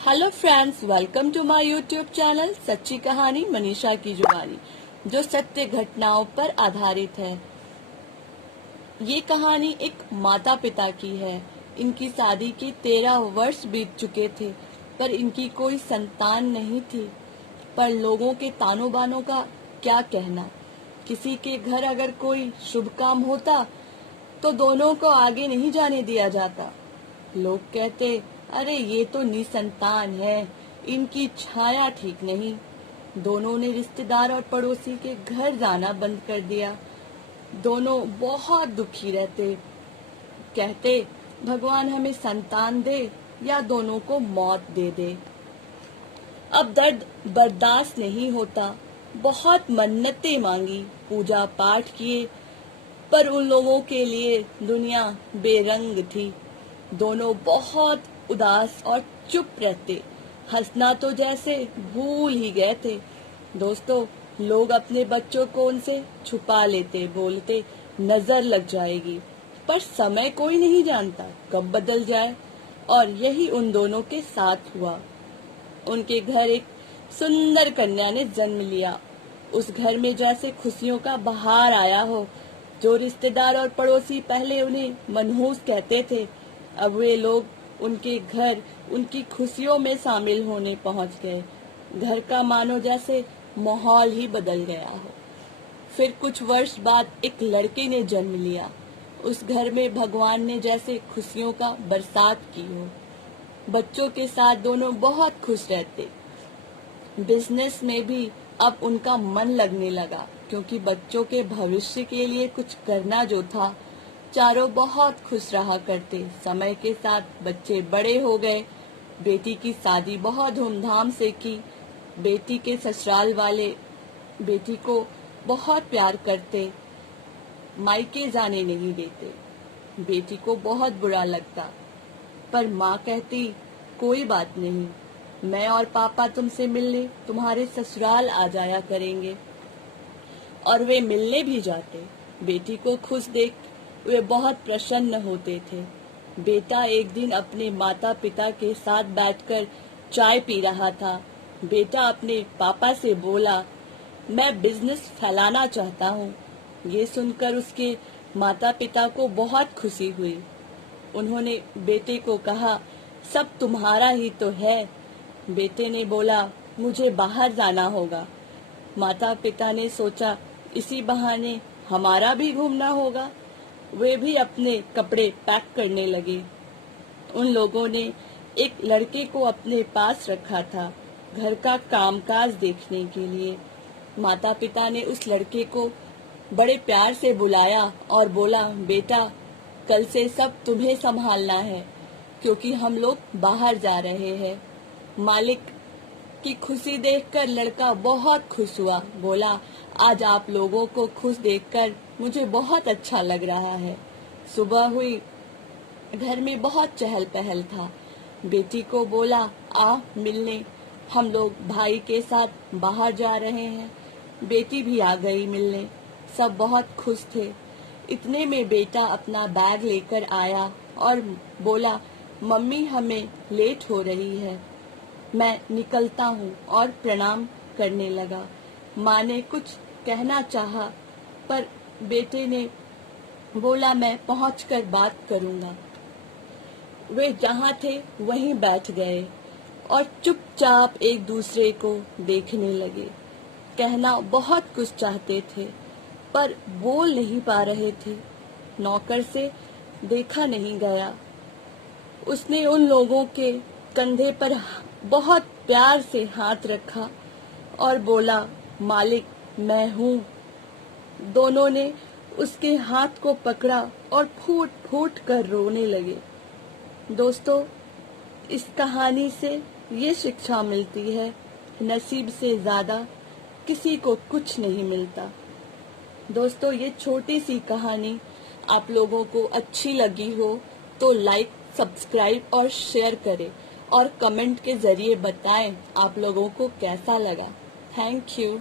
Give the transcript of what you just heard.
Hello friends, welcome to my YouTube channel सच्ची कहानी मनीषा की जुबानी, जो सत्य घटनाओं पर आधारित है। ये कहानी एक माता पिता की है। इनकी शादी के 13 वर्ष बीत चुके थे, पर इनकी कोई संतान नहीं थी। पर लोगों के तानों बानों का क्या कहना। किसी के घर अगर कोई शुभ काम होता तो दोनों को आगे नहीं जाने दिया जाता। लोग कहते, अरे ये तो निसंतान है, इनकी छाया ठीक नहीं। दोनों ने रिश्तेदार और पड़ोसी के घर जाना बंद कर दिया। दोनों बहुत दुखी रहते, कहते भगवान हमें संतान दे या दोनों को मौत दे दे। अब दर्द बर्दाश्त नहीं होता। बहुत मन्नतें मांगी, पूजा पाठ किए, पर उन लोगों के लिए दुनिया बेरंग थी। दोनों बहुत उदास और चुप रहते। हंसना तो जैसे भूल ही गए थे। दोस्तों, लोग अपने बच्चों को उनसे छुपा लेते, बोलते नजर लग जाएगी, पर समय कोई नहीं जानता कब बदल जाए। और यही उन दोनों के साथ हुआ। उनके घर एक सुंदर कन्या ने जन्म लिया। उस घर में जैसे खुशियों का बहार आया हो। जो रिश्तेदार और पड़ोसी पहले उन्हें मनहूस कहते थे, अब वे लोग उनके घर उनकी खुशियों में शामिल होने पहुंच गए। घर का मानो जैसे माहौल ही बदल गया हो। फिर कुछ वर्ष बाद एक लड़के ने जन्म लिया। उस घर में भगवान ने जैसे खुशियों का बरसात की हो। बच्चों के साथ दोनों बहुत खुश रहते। बिजनेस में भी अब उनका मन लगने लगा, क्योंकि बच्चों के भविष्य के लिए कुछ करना जो था। चारों बहुत खुश रहा करते। समय के साथ बच्चे बड़े हो गए। बेटी की शादी बहुत धूमधाम से की। बेटी के ससुराल वाले बेटी को बहुत प्यार करते, मायके जाने नहीं देते। बेटी को बहुत बुरा लगता, पर माँ कहती, कोई बात नहीं, मैं और पापा तुमसे मिलने तुम्हारे ससुराल आ जाया करेंगे। और वे मिलने भी जाते। बेटी को खुश देख वे बहुत प्रसन्न होते थे। बेटा एक दिन अपने माता पिता के साथ बैठकर चाय पी रहा था। बेटा अपने पापा से बोला, मैं बिजनेस फैलाना चाहता हूँ। ये सुनकर उसके माता पिता को बहुत खुशी हुई। उन्होंने बेटे को कहा, सब तुम्हारा ही तो है। बेटे ने बोला, मुझे बाहर जाना होगा। माता पिता ने सोचा, इसी बहाने हमारा भी घूमना होगा। वे भी अपने कपड़े पैक करने लगे। उन लोगों ने एक लड़के को अपने पास रखा था, घर का कामकाज देखने के लिए। माता पिता ने उस लड़के को बड़े प्यार से बुलाया और बोला, बेटा, कल से सब तुम्हें संभालना है, क्योंकि हम लोग बाहर जा रहे हैं। मालिक की खुशी देखकर लड़का बहुत खुश हुआ। बोला, आज आप लोगों को खुश देखकर मुझे बहुत अच्छा लग रहा है। सुबह हुई, घर में बहुत चहल पहल था। बेटी को बोला, आ मिलने, हम लोग भाई के साथ बाहर जा रहे हैं। बेटी भी आ गई मिलने। सब बहुत खुश थे। इतने में बेटा अपना बैग लेकर आया और बोला, मम्मी हमें लेट हो रही है, मैं निकलता हूँ, और प्रणाम करने लगा। माँ ने कुछ कहना चाहा, पर बेटे ने बोला, मैं पहुंचकर बात करूंगा। वे जहाँ थे वहीं बैठ गए और चुपचाप एक दूसरे को देखने लगे। कहना बहुत कुछ चाहते थे, पर बोल नहीं पा रहे थे। नौकर से देखा नहीं गया। उसने उन लोगों के कंधे पर बहुत प्यार से हाथ रखा और बोला, मालिक मैं हूँ। दोनों ने उसके हाथ को पकड़ा और फूट फूट कर रोने लगे। दोस्तों, इस कहानी से ये शिक्षा मिलती है, नसीब से ज्यादा किसी को कुछ नहीं मिलता। दोस्तों, ये छोटी सी कहानी आप लोगों को अच्छी लगी हो तो लाइक, सब्सक्राइब और शेयर करें, और कमेंट के जरिए बताएं आप लोगों को कैसा लगा। Thank you.